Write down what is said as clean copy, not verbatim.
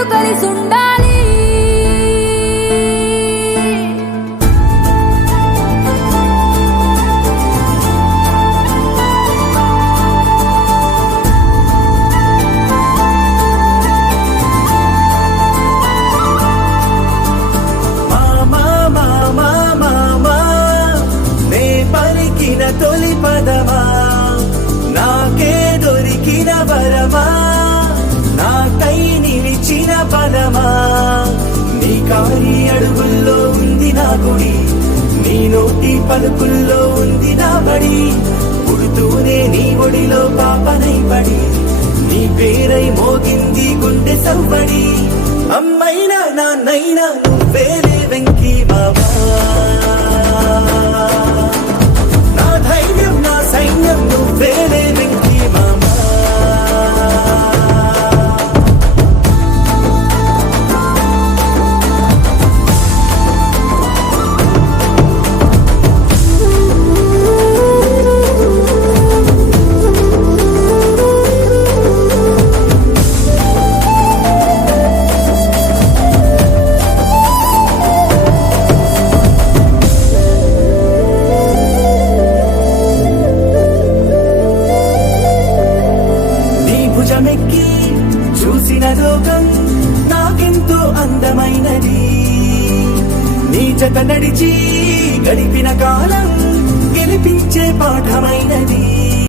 ఎప్పుడు కలిసుండాలి. తొలి పదమా నాకే దొరికిన వరమా, నాకై నిలిచిన పదమా, నీ కారి అడుగుల్లో ఉంది నా గుడి, నీ నోటి పలుకుల్లో ఉంది నా బడి, పుడుతూనే నీ ఒడిలో పాపనై పడి, నీ పేరై మోగింది గుండె సవ్వడి, అమ్మైనా నాన్నైనా నువ్వేలే వెంకీ బాబా, సైన్యం నువ్వేలే వెంకీ మామా. భుజమెక్కి చూసిన లోకం నాకెంతో అందమైనది, నీ జత నడిచి గడిపిన కాలం గెలిపించే పాఠమైనది.